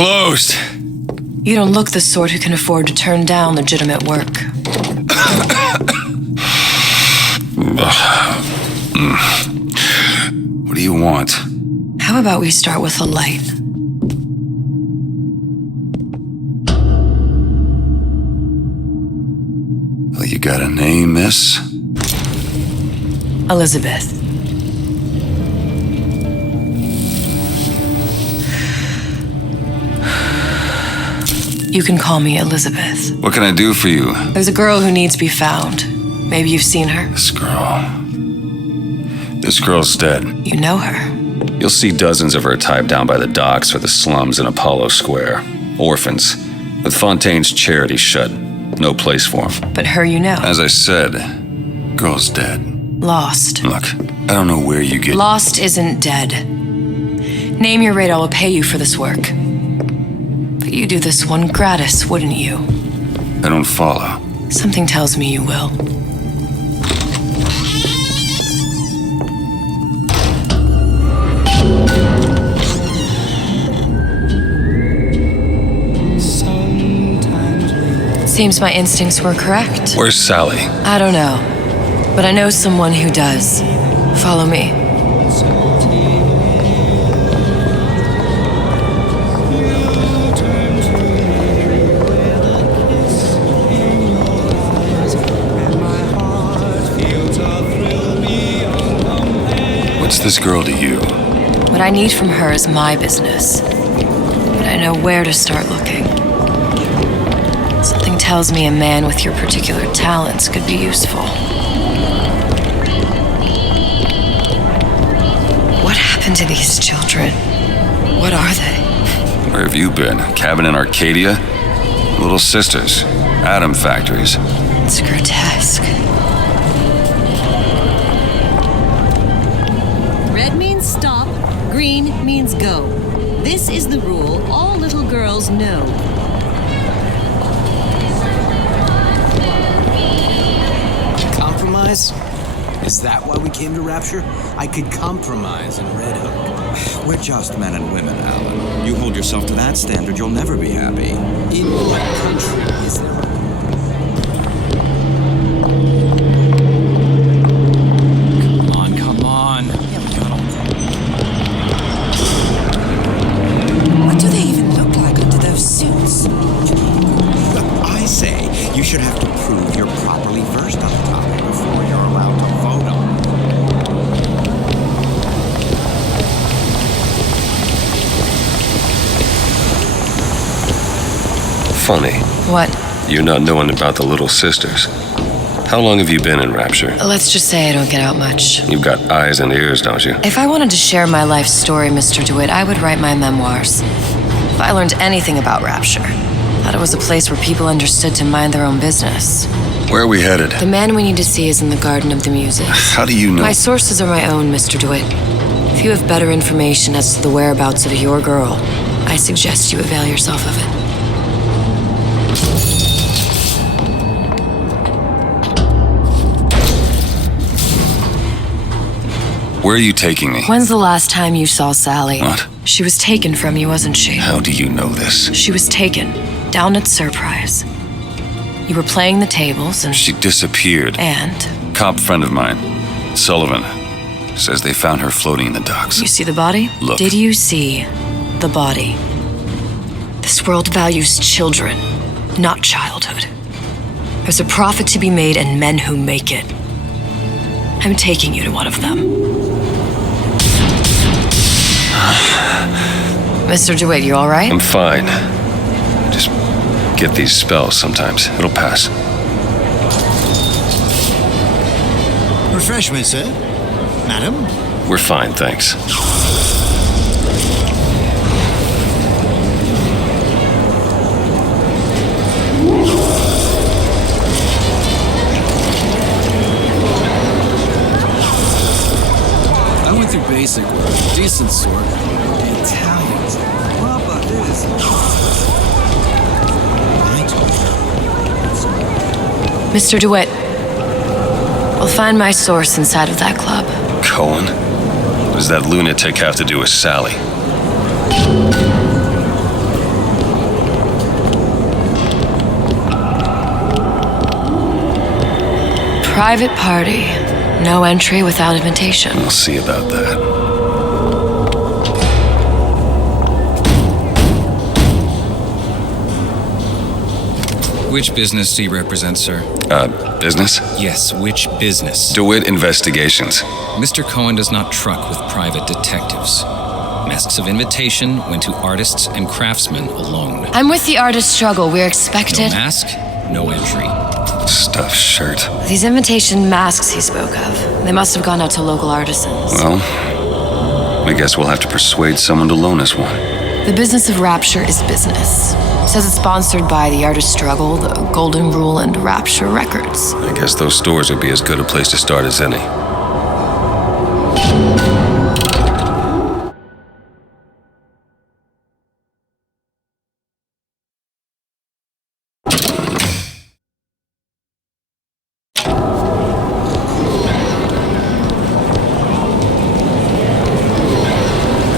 closed. You don't look the sort who can afford to turn down legitimate work. What do you want? How about we start with a light? Well, you got a name, miss? Elizabeth. You can call me Elizabeth. What can I do for you? There's a girl who needs to be found. Maybe you've seen her. This girl's dead. You know her. You'll see dozens of her type down by the docks or the slums in Apollo Square. Orphans. With Fontaine's charity shut. No place for them. But her you know. As I said, girl's dead. Lost. Look, I don't know where you get... Lost isn't dead. Name your rate, I will pay you for this work. But you do this one gratis, wouldn't you? I don't follow. Something tells me you will. Seems my instincts were correct. Where's Sally? I don't know, but I know someone who does. Follow me. What's this girl to you? What I need from her is my business, but I know where to start looking. Something tells me a man with your particular talents could be useful. What happened to these children? What are they? Where have you been? Cabin in Arcadia? Little sisters. Atom factories. It's grotesque. Red means stop, green means go. This is the rule all little girls know. Compromise? Is that why we came to Rapture? I could compromise in Red Hook. We're just men and women, Alan. You hold yourself to that standard, you'll never be happy. In what country is there? Come on. What do they even look like under those suits? I say, you should have to prove you're properly versed on the topic before you're allowed to vote on it. Funny. What? You not knowing about the little sisters. How long have you been in Rapture? Let's just say I don't get out much. You've got eyes and ears, don't you? If I wanted to share my life story, Mr. DeWitt, I would write my memoirs. If I learned anything about Rapture, I thought it was a place where people understood to mind their own business. Where are we headed? The man we need to see is in the Garden of the Muses. How do you know? My sources are my own, Mr. DeWitt. If you have better information as to the whereabouts of your girl, I suggest you avail yourself of it. Where are you taking me? When's the last time you saw Sally? What? She was taken from you, wasn't she? How do you know this? She was taken, down at Surprise. You were playing the tables and... She disappeared. And? Cop friend of mine, Sullivan, says they found her floating in the docks. You see the body? Look. Did you see the body? This world values children, not childhood. There's a profit to be made and men who make it. I'm taking you to one of them. Mr. DeWitt, you all right? I'm fine. Just get these spells sometimes. It'll pass. Refreshment, sir? Madam? We're fine, thanks. I went through basic work, decent sort. Italians. What about this? Mr. DeWitt, we'll find my source inside of that club. Cohen? What does that lunatic have to do with Sally? private party. No entry without invitation. We'll see about that. Which business do you represent, sir? Business? Yes, which business? DeWitt Investigations. Mr. Cohen does not truck with private detectives. Masks of invitation went to artists and craftsmen alone. I'm with the artist struggle. We're No expected. mask, no entry. Stuffed shirt. These invitation masks he spoke of, they must have gone out to local artisans. Well, I guess we'll have to persuade someone to loan us one. The business of Rapture is business. Says it's sponsored by the Artist Struggle, the Golden Rule, and Rapture Records. I guess those stores would be as good a place to start as any.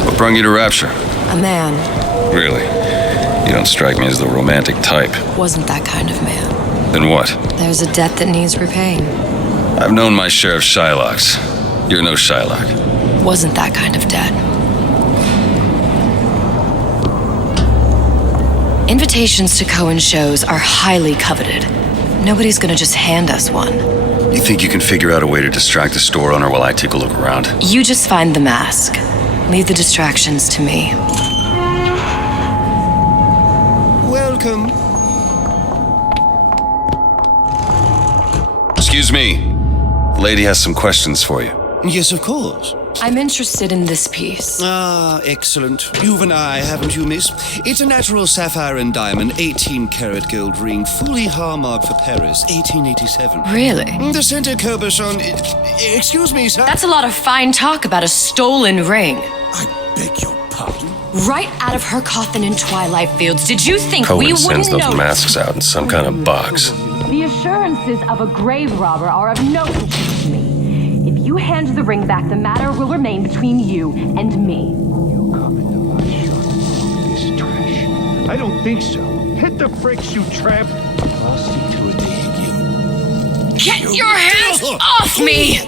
What brought you to Rapture? A man Really? You don't strike me as the romantic type. wasn't that kind of man. Then what? There's a debt that needs repaying. I've known my share of Shylocks. You're no Shylock. Wasn't that kind of debt. Invitations to Cohen shows are highly coveted. Nobody's gonna just hand us one. You think you can figure out a way to distract the store owner while I take a look around? You just find the mask. Leave the distractions to me. Welcome. Excuse me. The lady has some questions for you. Yes, of course. I'm interested in this piece. Ah, excellent. You've an eye, haven't you, miss? It's a natural sapphire and diamond, 18-karat gold ring, fully hallmarked for Paris, 1887. Really? The center cabochon... Excuse me, sir. That's a lot of fine talk about a stolen ring. I beg your pardon? Right out of her coffin in Twilight Fields. Did you think Cohen we sends wouldn't those know? masks out in some kind of box. The assurances of a grave robber are of no interest to me. If you hand the ring back, the matter will remain between you and me. You come into my shop this trash? I don't think so. Hit the bricks, you tramp! I'll see to it they hit you. Get your hands off me!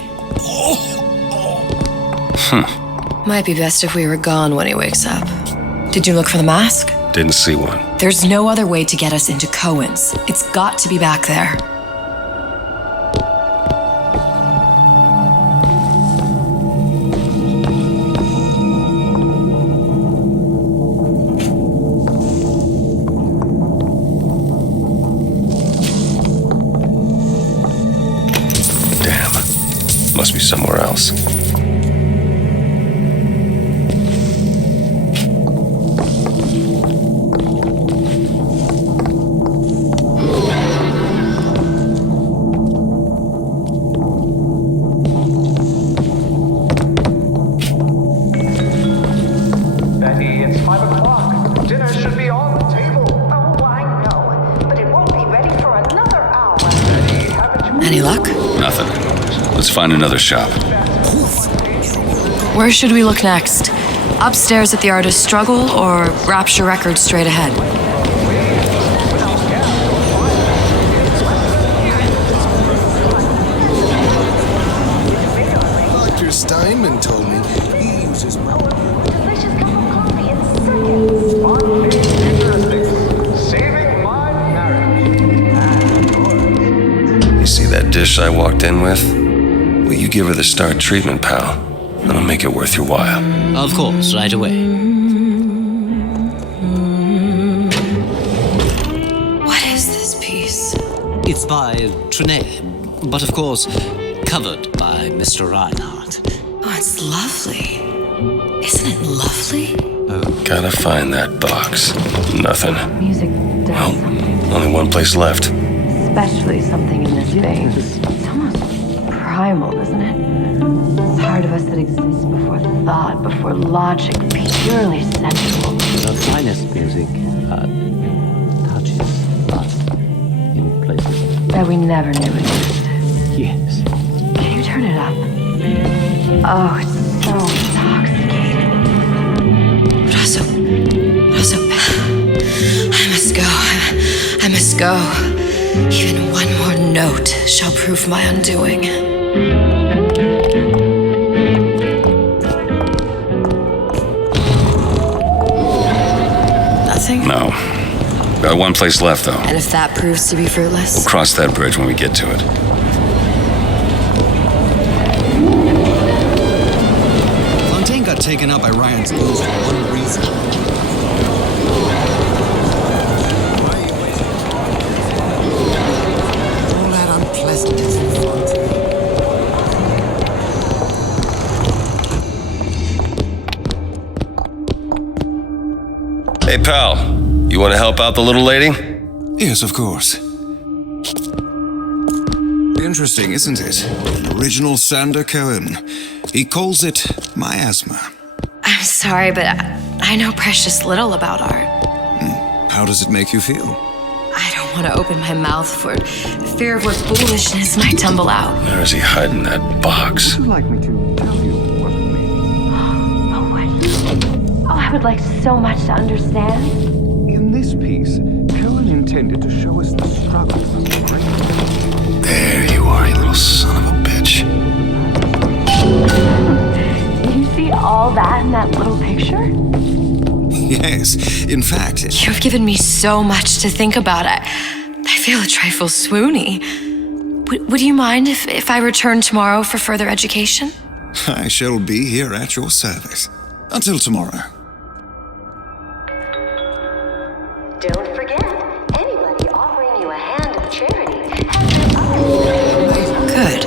Might be best if we were gone when he wakes up. Did you look for the mask? Didn't see one. There's no other way to get us into Cohen's. It's got to be back there. Damn. Must be somewhere else. Betty, it's 5 o'clock. Dinner should be on the table. Oh, I know. But it won't be ready for another hour. Betty, haven't you... Any luck? Nothing. Let's find another shop. Where should we look next? Upstairs at the Artist Struggle or Rapture Records straight ahead? Dr. Steinman told me he uses my... Delicious cup of coffee in seconds. Interesting. Saving my marriage. And yours. You see that dish I walked in with? Will you give her the Star treatment, pal? That'll make it worth your while. Of course, right away. What is this piece? It's by Trenet, but of course, covered by Mr. Reinhardt. Oh, it's lovely. Isn't it lovely? Gotta find that box. Nothing. Music does Well, something, only one place left. especially something in this vein. It's almost primal, isn't it? Part of us that exists before thought, before logic, purely sensual. The finest music touches us in places. That we never knew existed. Yes. Can you turn it up? Oh, it's so intoxicating. But also, I must go. I must go. Even one more note shall prove my undoing. Nothing? No. Got one place left, though. And if that proves to be fruitless? We'll cross that bridge when we get to it. Fontaine got taken out by Ryan's goons for one reason. All that unpleasantness for Fontaine. Hey, pal. You want to help out the little lady? Yes, of course. Interesting, isn't it? Original Sander Cohen. He calls it miasma. I'm sorry, but I know precious little about art. How does it make you feel? I don't want to open my mouth for fear of what foolishness might tumble out. Where is he hiding that box? Would you like me to tell you what it means? Oh, what? Oh, I would like so much to understand. In this piece, Cohen intended to show us the struggle of the great. There you are, you little son of a bitch. Do you see all that in that little picture? Yes, in fact... You've given me so much to think about. I feel a trifle swoony. Would you mind if I return tomorrow for further education? I shall be here at your service. Until tomorrow. Don't forget, anybody offering you a hand of charity has their eyes. Good.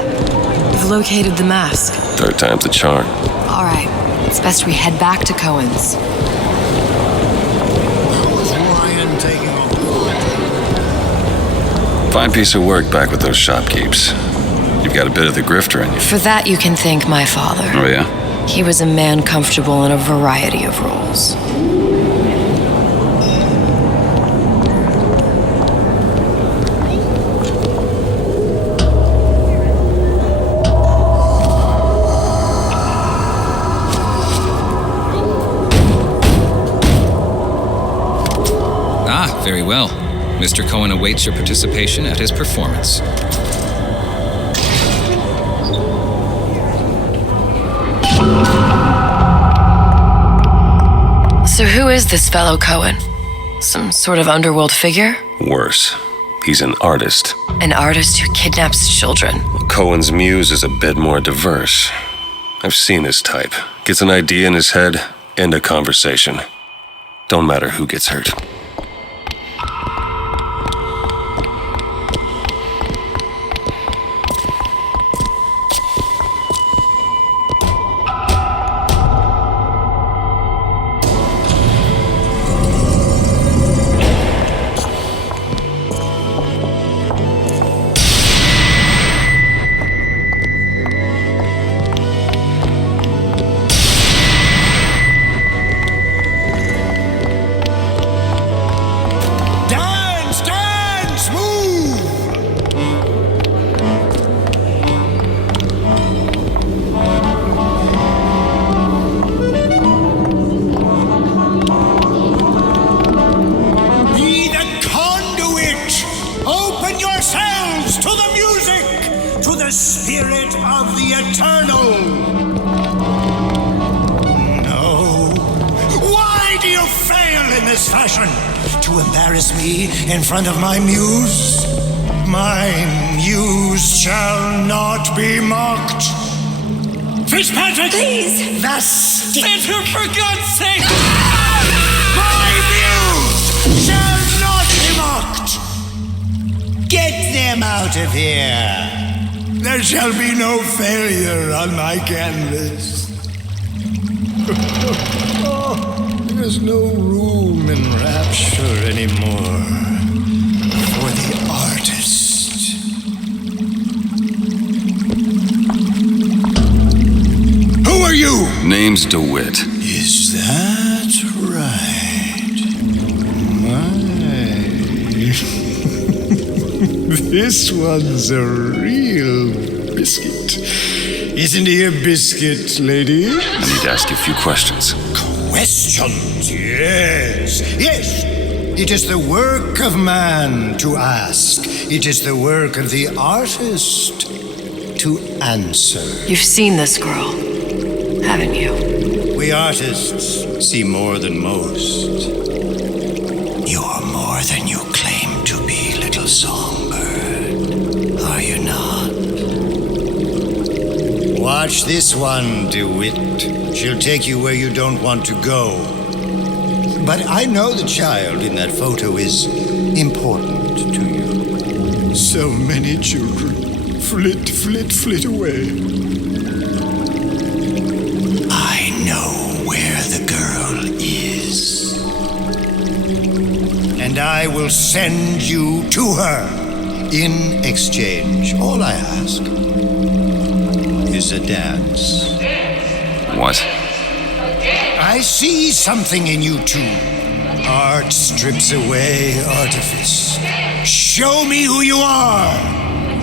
You've located the mask. Third time's the charm. All right. It's best we head back to Cohen's. Ryan taking off. Fine piece of work back with those shopkeeps. You've got a bit of the grifter in you. For that, you can thank my father. Oh, yeah? He was a man comfortable in a variety of roles. Very well. Mr. Cohen awaits your participation at his performance. So who is this fellow Cohen? Some sort of underworld figure? Worse. He's an artist. An artist who kidnaps children. Cohen's muse is a bit more diverse. I've seen this type. Gets an idea in his head, end a conversation. Don't matter who gets hurt. Spirit of the Eternal. No. Why do you fail in this fashion? To embarrass me in front of my muse? My muse shall not be mocked. Fitzpatrick! Please! The stick! Enter, for God's sake! My muse shall not be mocked! Get them out of here! There shall be no failure on my canvas. There's no room in rapture anymore for the artist. Who are you? Name's DeWitt. Is that right? My. This one's a real biscuit. Isn't he a biscuit, lady? I need to ask you a few questions. Questions, yes. Yes. It is the work of man to ask. It is the work of the artist to answer. You've seen this girl, haven't you? We artists see more than most. You're more than you claim to be, little songbird. Are you not? Watch this one, DeWitt. She'll take you where you don't want to go. But I know the child in that photo is important to you. So many children flit, flit, flit away. I know where the girl is. And I will send you to her in exchange. All I ask is a dance. What? I see something in you two. Art strips away artifice. Show me who you are,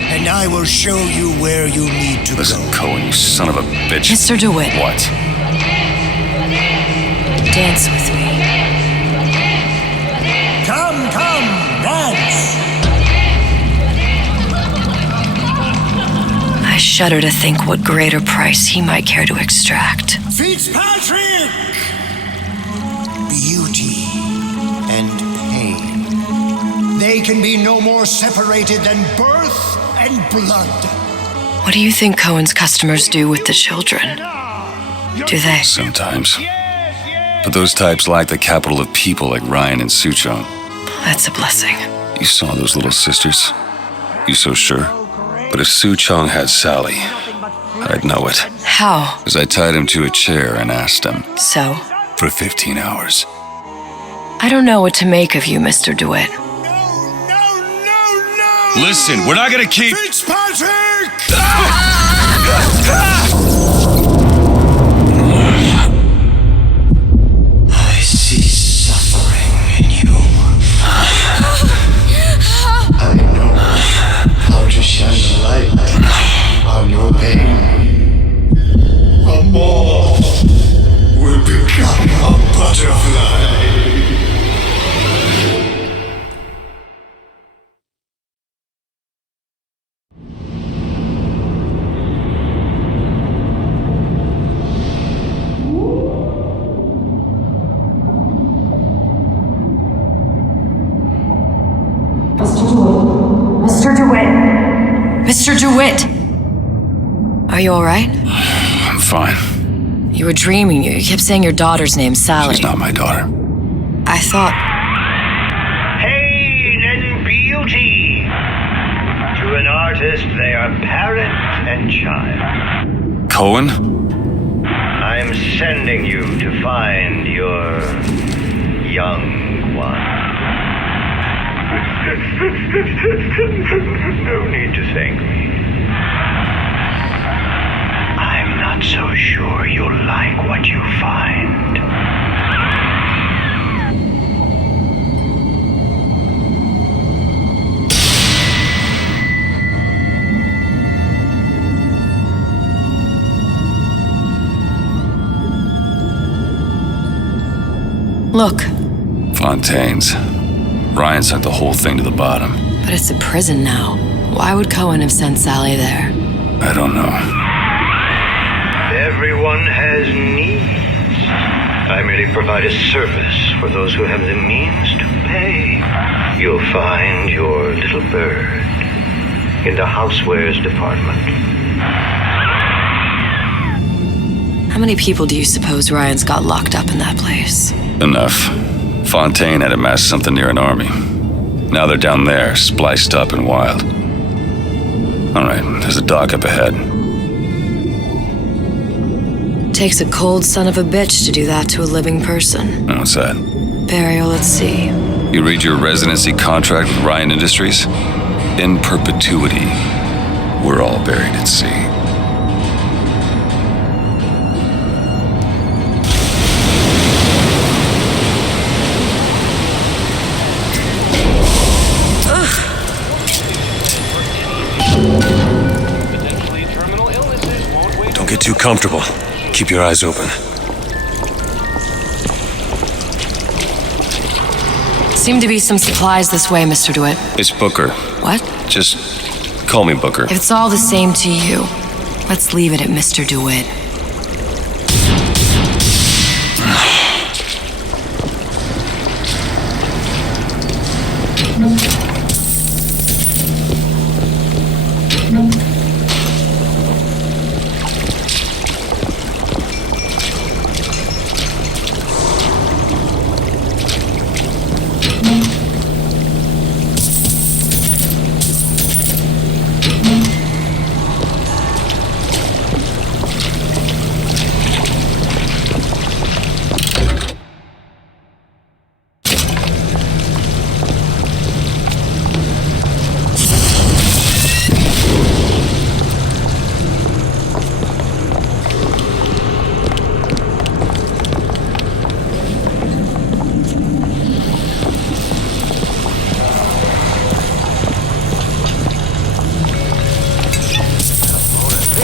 and I will show you where you need to Listen, go. Cohen, you son of a bitch. Mr. DeWitt. What? Dance with me. Come, dance! I shudder to think what greater price he might care to extract. Fitzpatrick! Beauty and pain. They can be no more separated than birth and blood. What do you think Cohen's customers do with the children? Do they? Sometimes. But those types lack the capital of people like Ryan and Suchong. That's a blessing. You saw those little sisters? You so sure? But if Suchong had Sally, I'd know it. How? As I tied him to a chair and asked him. So? For 15 hours. I don't know what to make of you, Mr. DeWitt. Listen, we're not gonna keep... Fitzpatrick! I see suffering in you. I know how to shine a light on your pain. A moth will become a butterfly. Mr. DeWitt! Mr. DeWitt! Are you alright? I'm fine. You were dreaming. You kept saying your daughter's name, Sally. She's not my daughter. I thought... Pain and beauty! To an artist, they are parent and child. Cohen? I'm sending you to find your young one. No need to thank me. I'm not so sure you'll like what you find. Look. Fontaine's. Ryan sent the whole thing to the bottom. But it's a prison now. Why would Cohen have sent Sally there? I don't know. Everyone has needs. I merely provide a service for those who have the means to pay. You'll find your little bird in the housewares department. How many people do you suppose Ryan's got locked up in that place? Enough. Fontaine had amassed something near an army. Now they're down there, spliced up and wild. All right, there's a dock up ahead. Takes a cold son of a bitch to do that to a living person. What's that? Burial at sea. You read your residency contract with Ryan Industries? In perpetuity, we're all buried at sea. Don't get too comfortable. Keep your eyes open. seem to be some supplies this way, Mr. DeWitt. It's Booker. What? Just call me Booker. If it's all the same to you, let's leave it at Mr. DeWitt.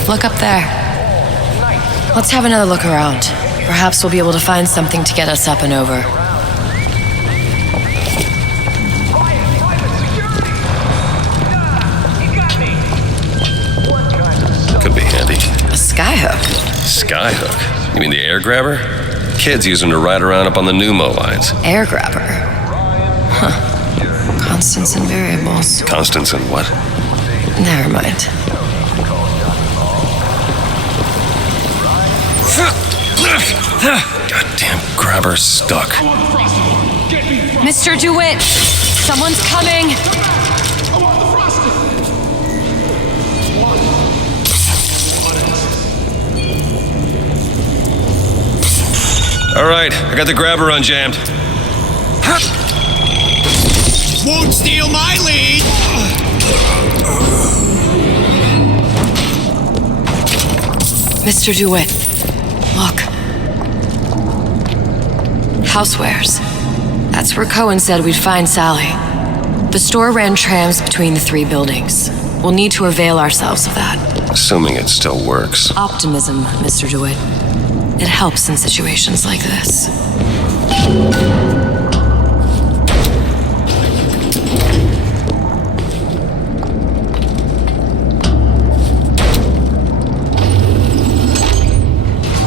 Look up there. Let's have another look around. Perhaps we'll be able to find something to get us up and over. Could be handy. A skyhook? Skyhook? You mean the air grabber? Kids use them to ride around up on the pneumo lines. Air grabber? Huh. Constants and variables. Constants and what? Never mind. Goddamn grabber stuck. Mr. DeWitt! Someone's coming! All right, I got the grabber unjammed. Won't steal my lead! Mr. DeWitt, look. Housewares. That's where Cohen said we'd find Sally. The store ran trams between the three buildings. We'll need to avail ourselves of that. Assuming it still works. Optimism, Mr. DeWitt. It helps in situations like this.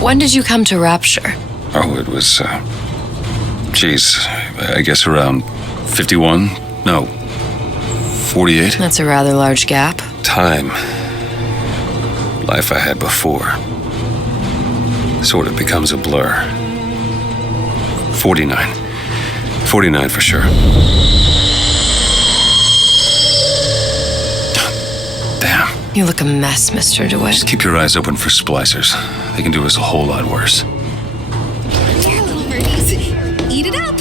When did you come to Rapture? Oh, it was, I guess around 51? No, 48? That's a rather large gap. Time. Life I had before. Sort of becomes a blur. 49. 49 for sure. Damn. You look a mess, Mr. DeWitt. Just keep your eyes open for splicers. They can do us a whole lot worse. Here, little birdies. Eat it up.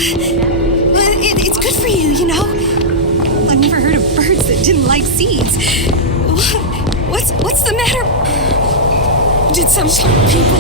Well, it's good for you, you know. I've never heard of birds that didn't like seeds. What's the matter? Did some people...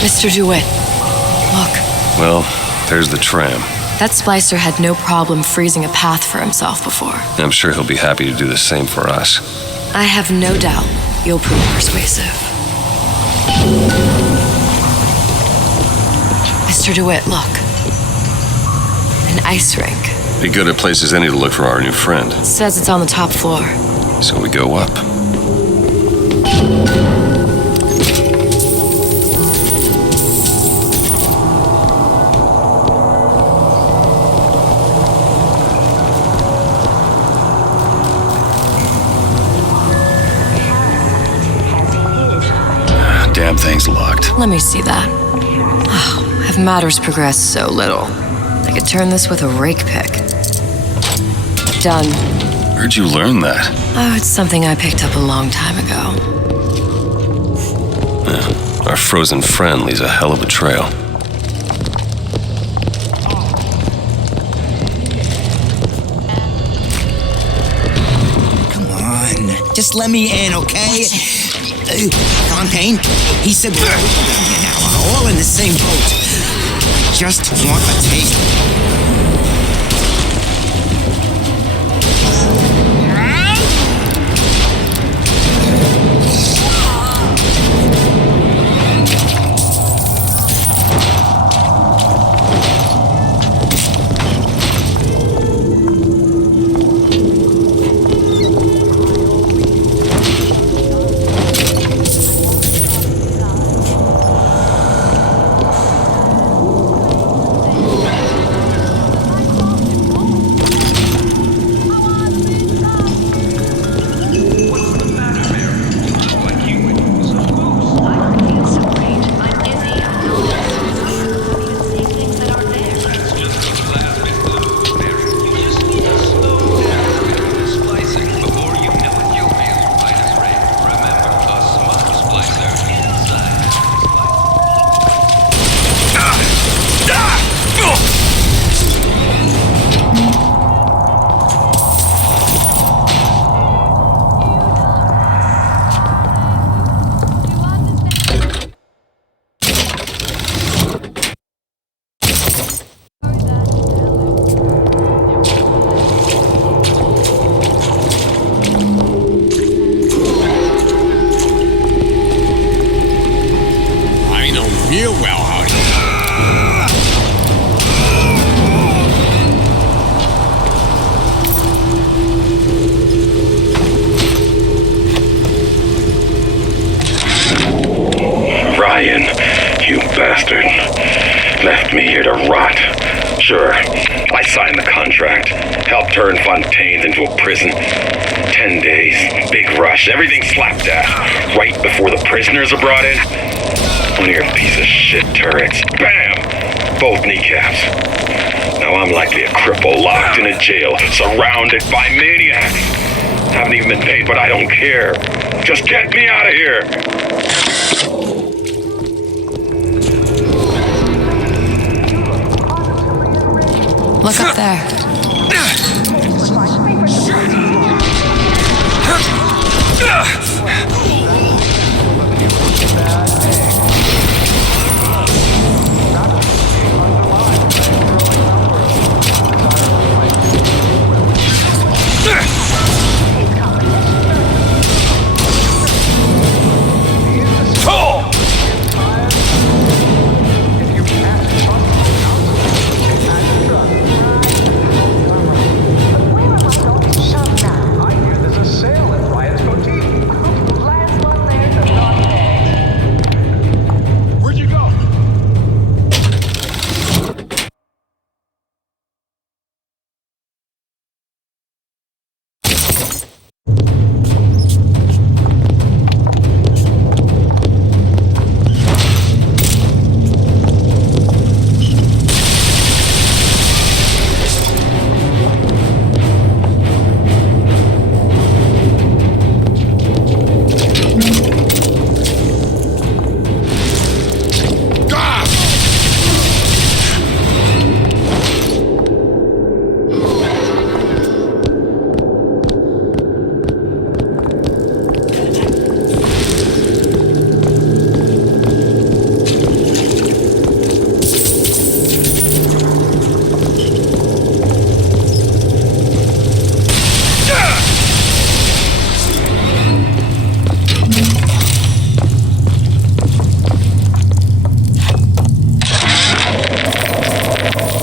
Mr. DeWitt, look. Well, there's the tram. That splicer had no problem freezing a path for himself before. I'm sure he'll be happy to do the same for us. I have no doubt you'll prove persuasive. Mr. DeWitt, look. An ice rink. Be good at places any to look for our new friend. It says it's on the top floor. So we go up. Damn thing's locked. Let me see that. Oh, have matters progressed so little? I could turn this with a rake pick. Done. Where'd you learn that? Oh, it's something I picked up a long time ago. Yeah, our frozen friend leaves a hell of a trail. Come on, just let me in, okay? Fontaine, he said we're all in the same boat. I just want a taste. Left me here to rot. Sure, I signed the contract. Helped turn Fontaine into a prison. 10 days, big rush, everything slapdash. Right before the prisoners are brought in. One of your piece of shit turrets. Bam! Both kneecaps. Now I'm likely a cripple locked in a jail, surrounded by maniacs. Haven't even been paid, but I don't care. Just get me out of here! Look up there.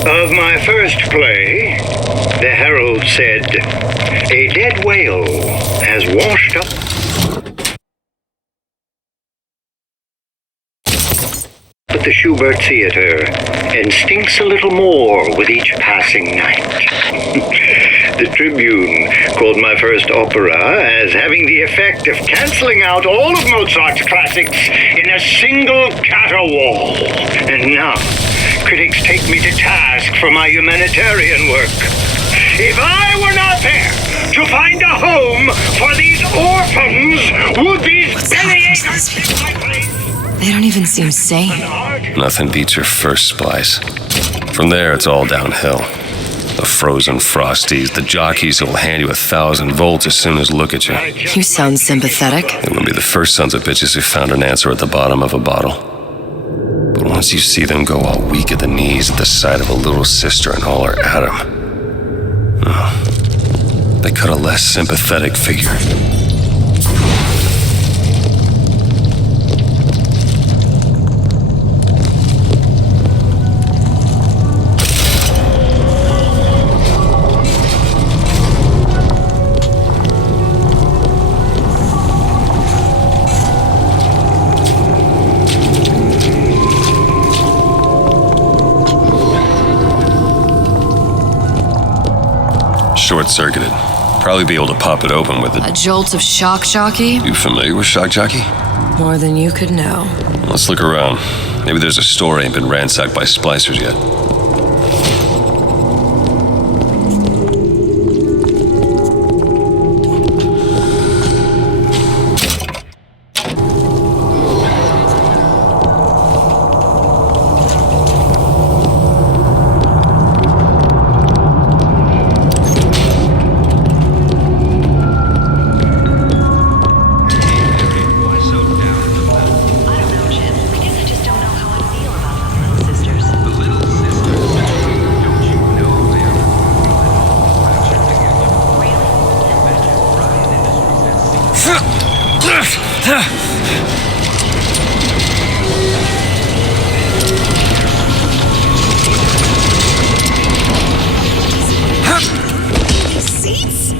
Of my first play, the herald said, "A dead whale has washed up." At the Schubert Theater and stinks a little more with each passing night. The Tribune called my first opera as having the effect of canceling out all of Mozart's classics in a single caterwaul. And now, critics take me to task for my humanitarian work. If I were not there to find a home for these orphans, would these bellyaches take my place? They don't even seem sane. Nothing beats your first splice. From there, it's all downhill. The frozen frosties, the jockeys who will hand you 1,000 volts as soon as look at you. You sound sympathetic. They wouldn't be the first sons of bitches who found an answer at the bottom of a bottle. But once you see them go all weak at the knees at the sight of a little sister and all her Adam, they cut a less sympathetic figure. Short-circuited. Probably be able to pop it open with A jolt of shock jockey? You familiar with shock jockey? More than you could know. Let's look around. Maybe there's a store ain't been ransacked by splicers yet. Seats?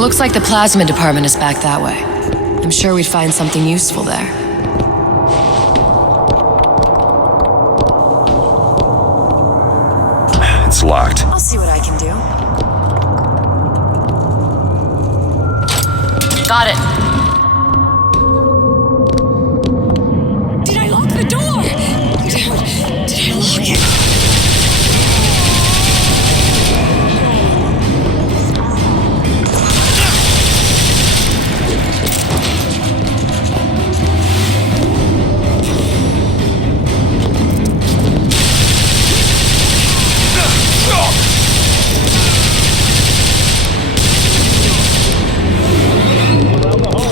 Looks like the plasma department is back that way. I'm sure we'd find something useful there. It's locked. I'll see what I can do. Got it. Did I lock the door? Did I lock it? Around the home.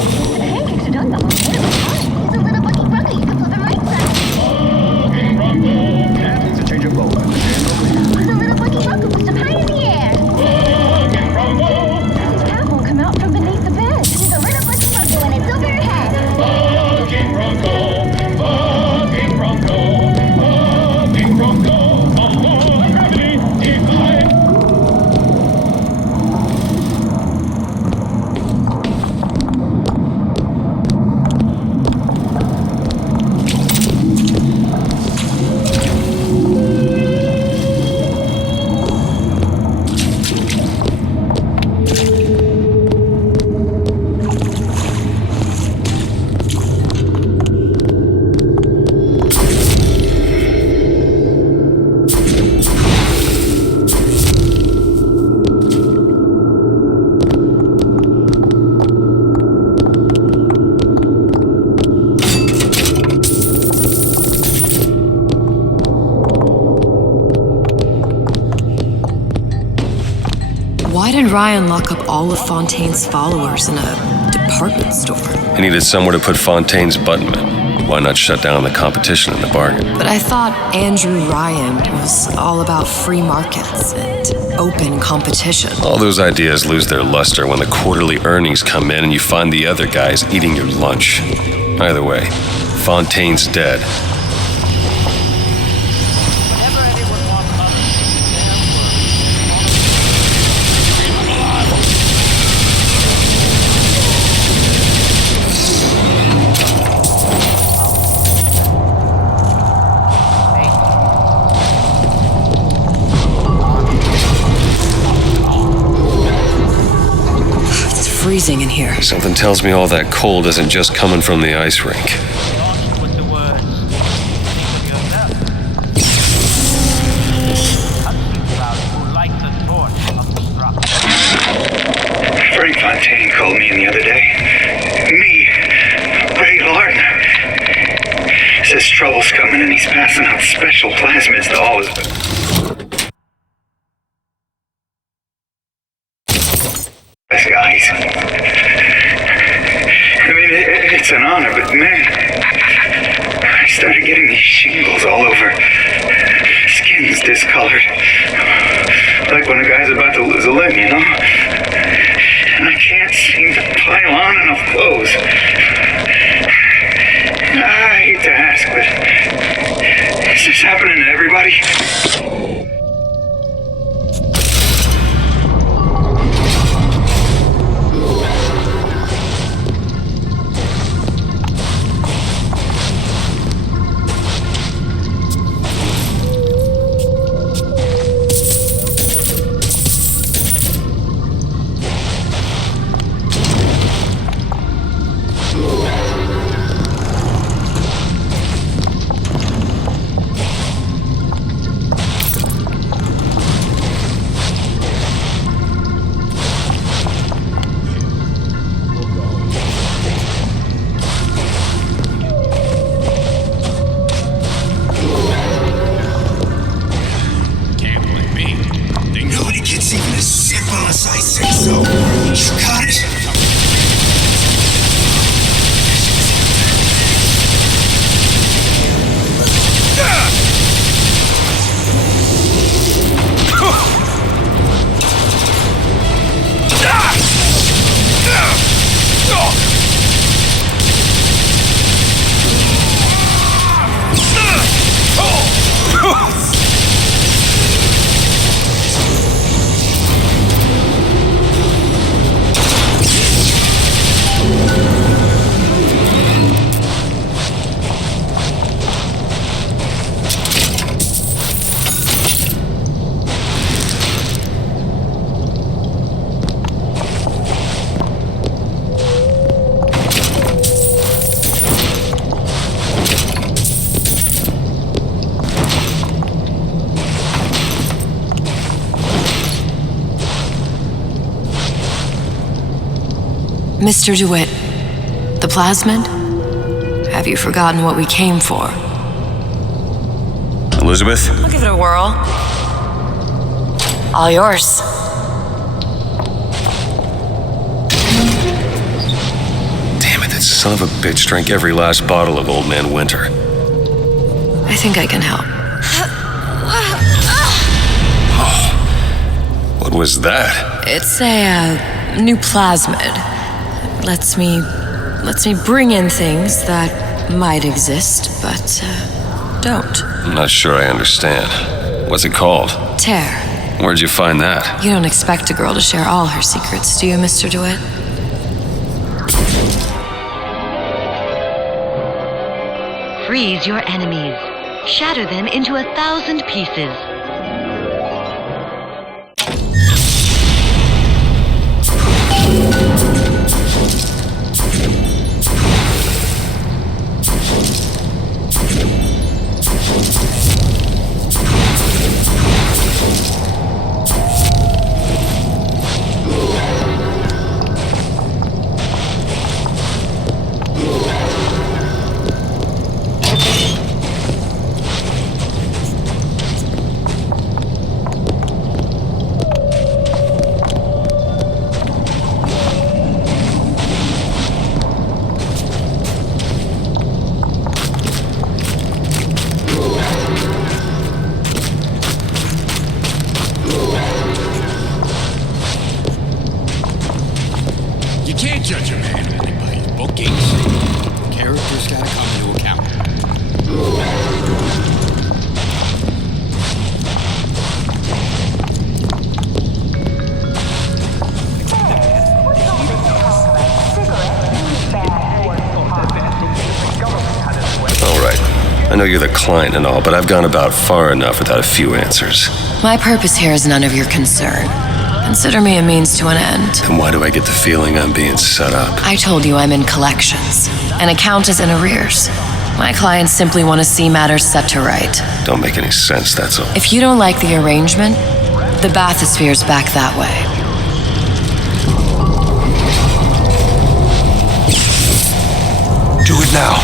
Why did Ryan lock up all of Fontaine's followers in a department store? He needed somewhere to put Fontaine's buttonmen. Why not shut down the competition in the bargain? But I thought Andrew Ryan was all about free markets and open competition. All those ideas lose their luster when the quarterly earnings come in and you find the other guys eating your lunch. Either way, Fontaine's dead. Freezing in here. Something tells me all that cold isn't just coming from the ice rink. Frank Fontaine called me in the other day. Me, Ray Lardner. Says trouble's coming and he's passing out special plasmids to all his... guys. I mean, it's an honor, but man, I started getting these shingles all over. Skin's discolored. Like when a guy's about to lose a limb, you know? And I can't seem to pile on enough clothes. I hate to ask, but is this happening to everybody? Mr. DeWitt, the plasmid? Have you forgotten what we came for? Elizabeth? I'll give it a whirl. All yours. Damn it, that son of a bitch drank every last bottle of Old Man Winter. I think I can help. Oh, what was that? It's a new plasmid. Lets me bring in things that might exist, but don't. I'm not sure I understand. What's it called? Tear. Where'd you find that? You don't expect a girl to share all her secrets, do you, Mr. DeWitt? Freeze your enemies. Shatter them into 1,000 pieces. I know you're the client and all, but I've gone about far enough without a few answers. My purpose here is none of your concern. Consider me a means to an end. Then why do I get the feeling I'm being set up? I told you I'm in collections. An account is in arrears. My clients simply want to see matters set to right. Don't make any sense, that's all. If you don't like the arrangement, the bathysphere's back that way. Do it now.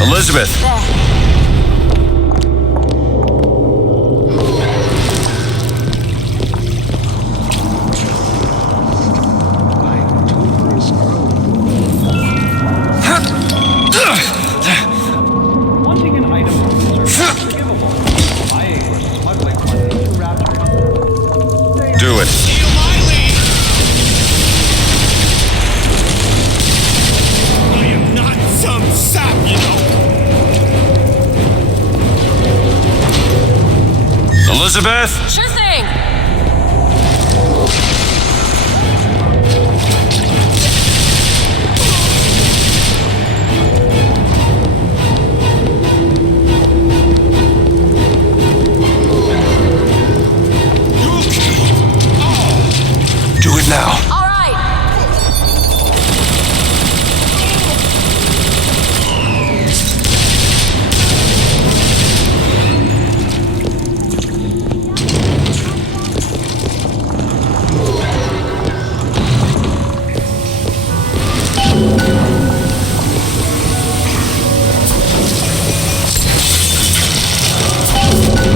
Elizabeth! Do it. I am not some sap, you know. Elizabeth! Sure thing! Do it now. All right!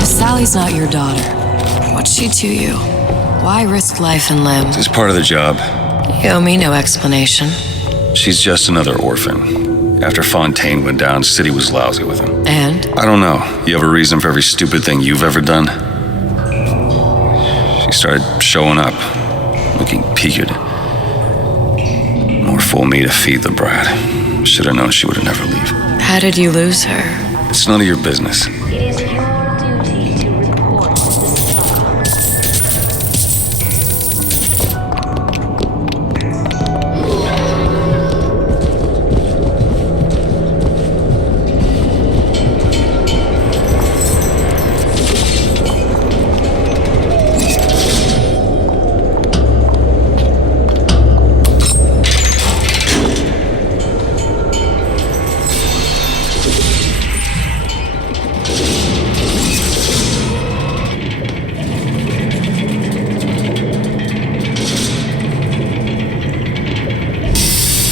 Sally's not your daughter. What's she to you? Why risk life and limb? It's part of the job. You owe me no explanation. She's just another orphan. After Fontaine went down, City was lousy with him. And? I don't know. You have a reason for every stupid thing you've ever done? She started showing up, looking peaked. More fool me to feed the brat. Should have known she would have never leave. How did you lose her? It's none of your business. It is your duty to report this phone.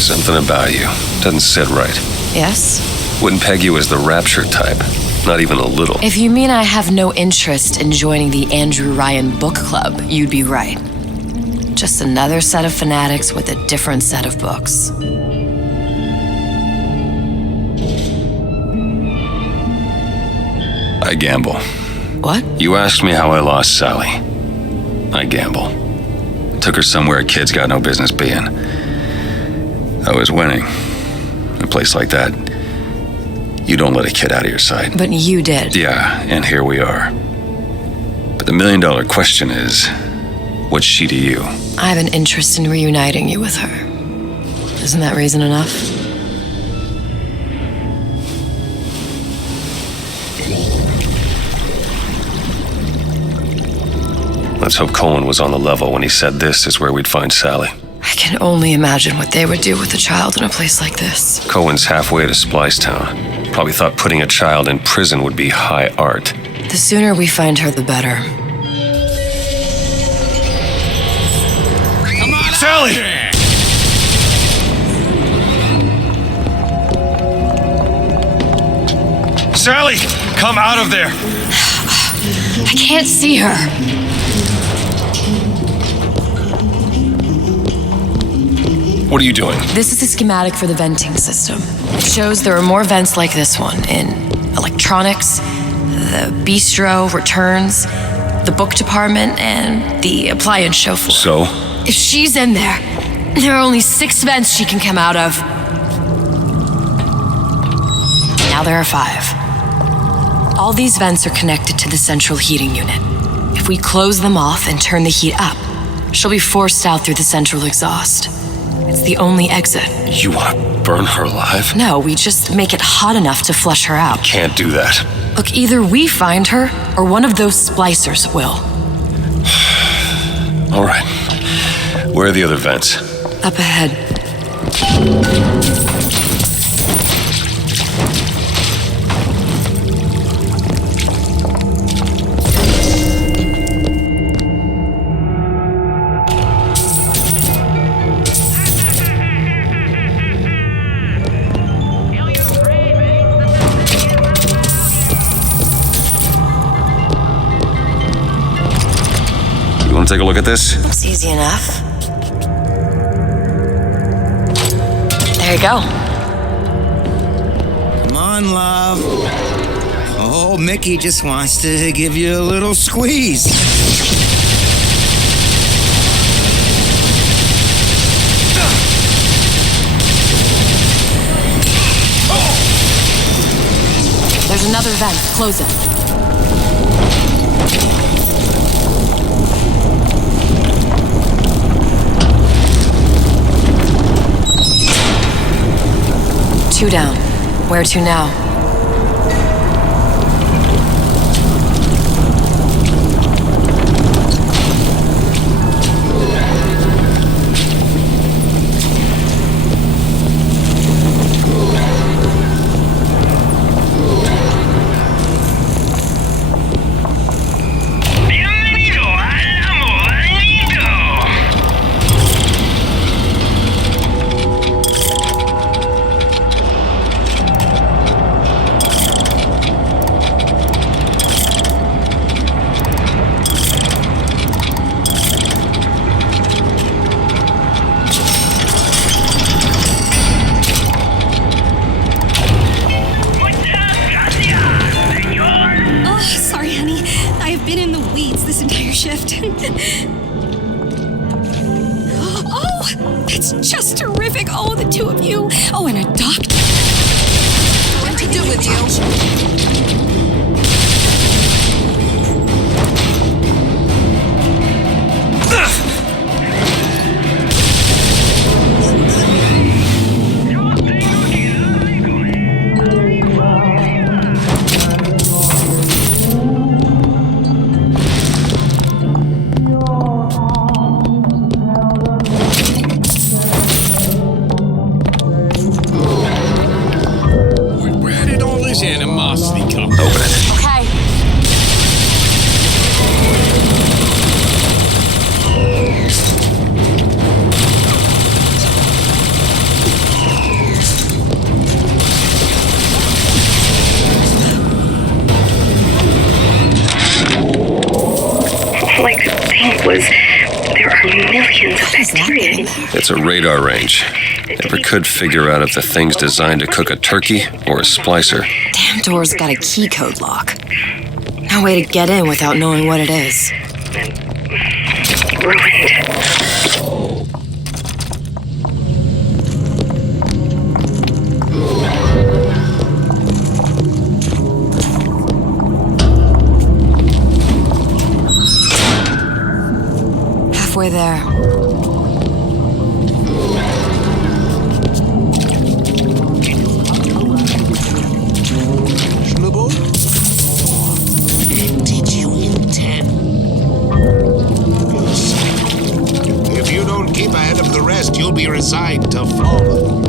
Something about you doesn't sit right. Yes? Wouldn't peg you as the rapture type. Not even a little. If you mean I have no interest in joining the Andrew Ryan Book Club, you'd be right. Just another set of fanatics with a different set of books. I gamble. What? You asked me how I lost Sally. I gamble. Took her somewhere kids got no business being. I was winning. In a place like that, you don't let a kid out of your sight. But you did. Yeah, and here we are. But the million-dollar question is, what's she to you? I have an interest in reuniting you with her. Isn't that reason enough? Let's hope Cohen was on the level when he said this is where we'd find Sally. I can only imagine what they would do with a child in a place like this. Cohen's halfway to Splicetown. Probably thought putting a child in prison would be high art. The sooner we find her, the better. Come on, Sally! Sally, come out of there! I can't see her. What are you doing? This is a schematic for the venting system. It shows there are more vents like this one in electronics, the bistro, returns, the book department, and the appliance show floor. So? If she's in there are only 6 vents she can come out of. Now there are 5. All these vents are connected to the central heating unit. If we close them off and turn the heat up, she'll be forced out through the central exhaust. It's the only exit. You want to burn her alive? No, we just make it hot enough to flush her out. Can't do that. Look, either we find her, or one of those splicers will. All right. Where are the other vents? Up ahead. You want to take a look at this? Looks easy enough. There you go. Come on, love. Oh, Mickey just wants to give you a little squeeze. There's another vent. Close it. Two down. Where to now? Oh, it's just terrific. Oh, the two of you. Oh, and a doctor. What to do with you? Animosity come. Open it. Okay. Like the thing was, there are millions of bacteria in there. It's a radar range. Never could figure out if the thing's designed to cook a turkey or a splicer. Damn door's got a key code lock. No way to get in without knowing what it is. Ruined. Halfway there. Did you intend? escape ahead of the rest, you'll be resigned to follow.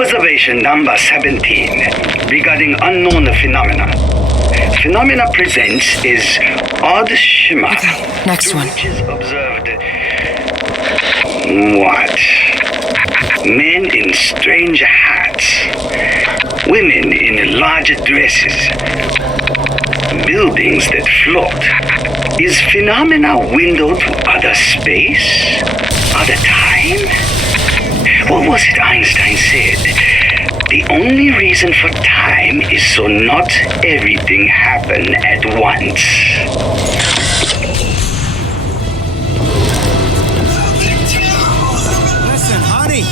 Observation number 17 regarding unknown phenomena. Phenomena presents is odd shimmer. Okay, next one. Which is observed. What? Men in strange hats. Women in large dresses. Buildings that float. Is phenomena window to other space? Other time? What was it Einstein said? The only reason for time is so not everything happen at once. Listen, honey.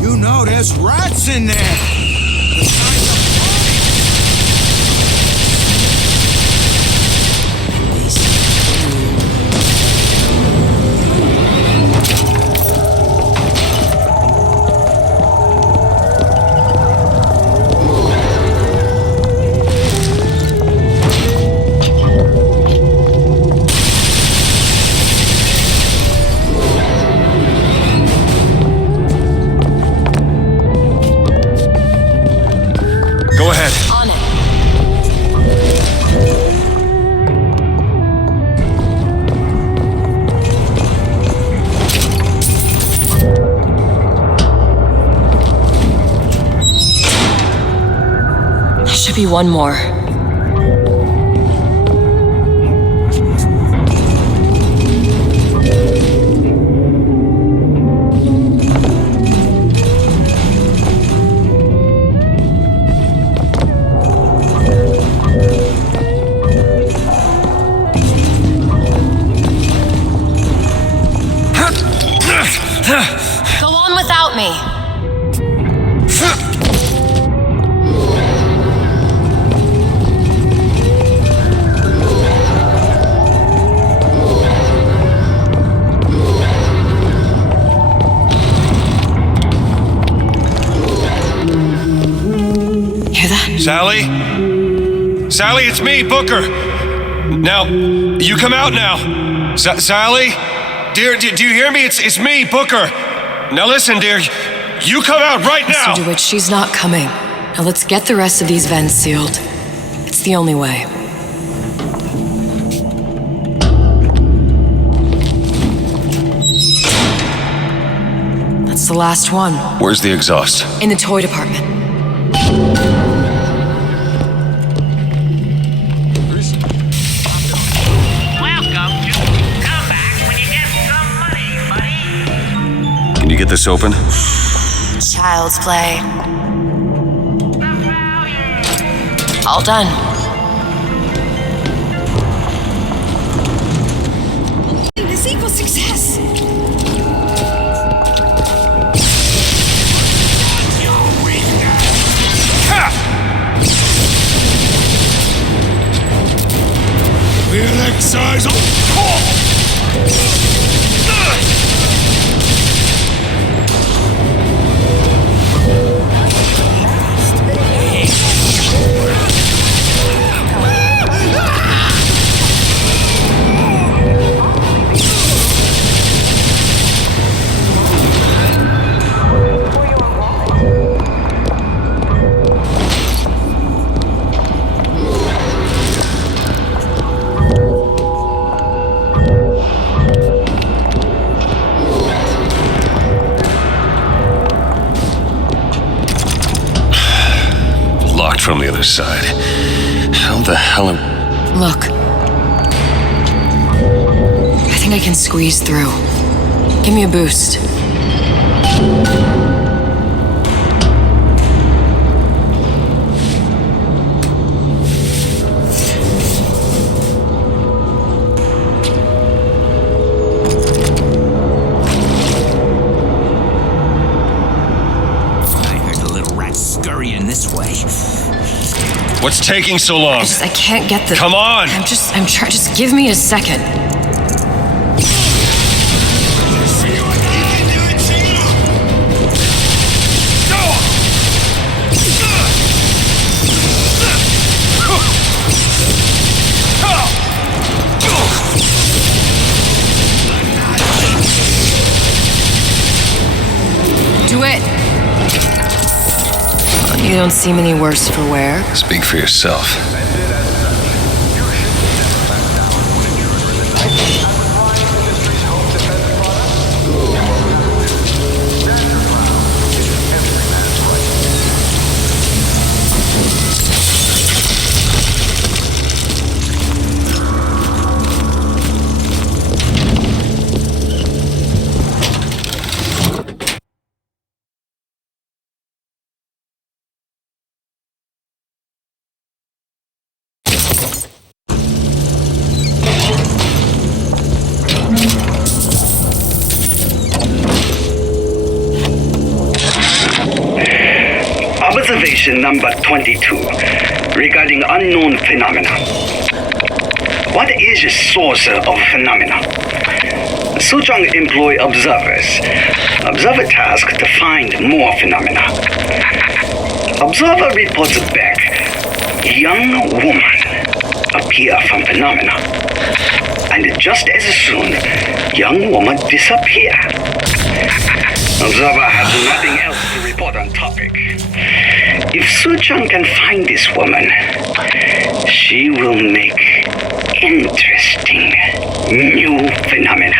You know there's rats in there. The signs of Go ahead. On it. There should be one more. Go on without me. Hear that? Sally? Sally, it's me, Booker. Now, you come out now. Sally? Dear, do you hear me? It's me, Booker. Now listen, dear. You come out right now. Mr. DeWitt, she's not coming. Now let's get the rest of these vents sealed. It's the only way. That's the last one. Where's the exhaust? In the toy department. Can you get this open? Child's play. All done. This equals success. We'll excise attacked from the other side. How the hell am... Look. I think I can squeeze through. Give me a boost. This way. What's taking so long? I can't get the... Come on! I'm trying. Just give me a second. Do it! You don't seem any worse for wear. Speak for yourself. Observation number 22 regarding unknown phenomena. What is the source of phenomena? Suchong employ observers. Observer task to find more phenomena. Observer reports back. Young woman appear from phenomena. And just as soon, young woman disappear. Observer has nothing else to report on topic. If Suchong can find this woman, she will make interesting new phenomena.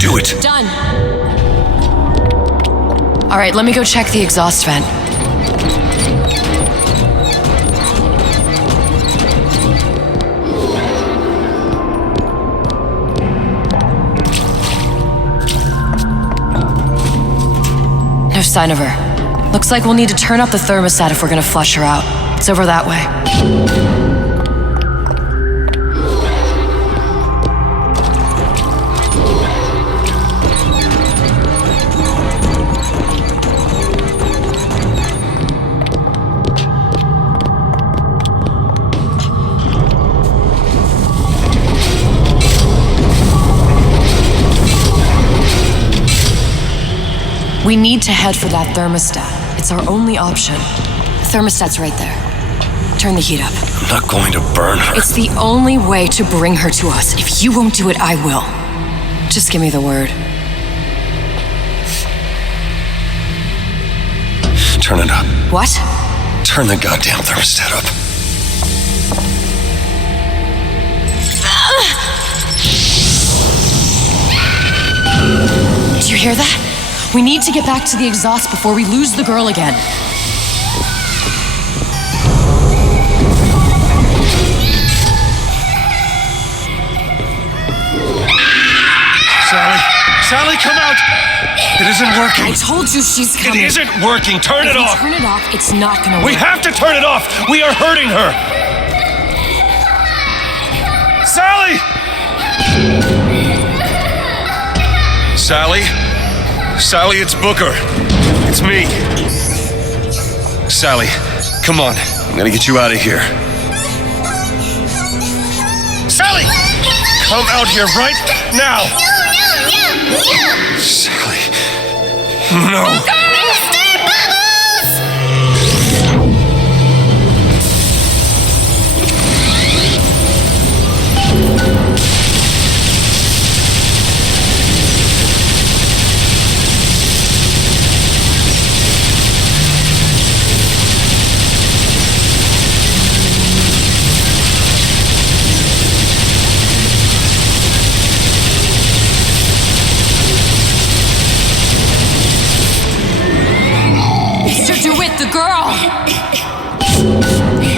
Do it. Done. All right, let me go check the exhaust vent. No sign of her. Looks like we'll need to turn up the thermostat if we're gonna flush her out. It's over that way. We need to head for that thermostat. It's our only option. The thermostat's right there. Turn the heat up. I'm not going to burn her. It's the only way to bring her to us. If you won't do it, I will. Just give me the word. Turn it up. What? Turn the goddamn thermostat up. Do you hear that? We need to get back to the exhaust before we lose the girl again. Sally! Sally, come out! It isn't working. I told you she's coming. It isn't working. Turn it off. If we turn it off, it's not gonna work. We have to turn it off. We are hurting her. Sally! Sally? Sally, it's Booker. It's me. Sally, come on. I'm gonna get you out of here. Sally! Come out here right now! Sally. No. Mr. Bubbles!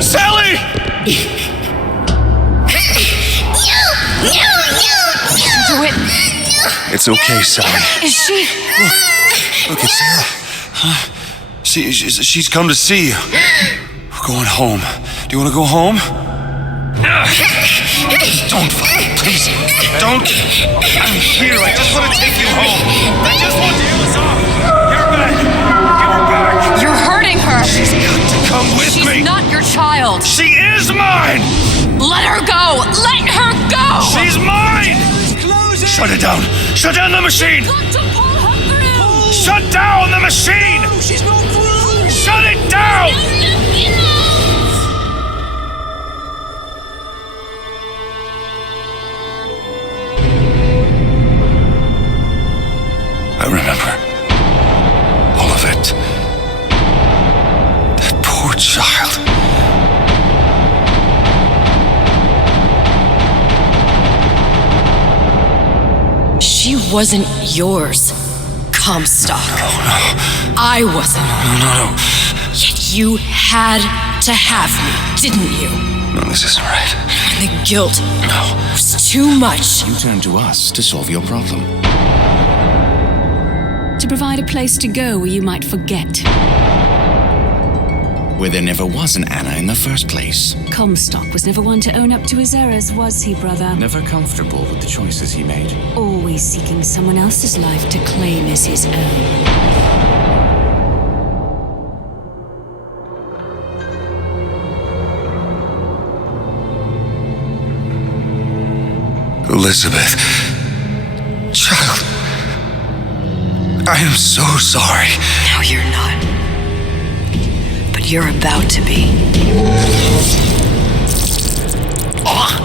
Sally! Do it. It's okay, Sally. Is she? Look, it's Sarah. Huh? She's come to see you. We're going home. Do you want to go home? Don't, please. Don't. I'm here. I just want to take you home. I just want to heal us off. Give her back. Give her back. You're hurting her. She's got to come with me. She's not your child. She is mine. Let her go. Let her go. She's mine. Shut it down. Shut down the machine. Shut down the machine. She's not through. Shut it down. I remember all of it. That poor child. She wasn't yours, Comstock. No. I wasn't. No. Yet you had to have me, didn't you? No, this isn't right. And the guilt was too much. You turned to us to solve your problem. To provide a place to go where you might forget. Where there never was an Anna in the first place. Comstock was never one to own up to his errors, was he, brother? Never comfortable with the choices he made. Always seeking someone else's life to claim as his own. Elizabeth. Child. I am so sorry. No, you're not. But you're about to be. Ah!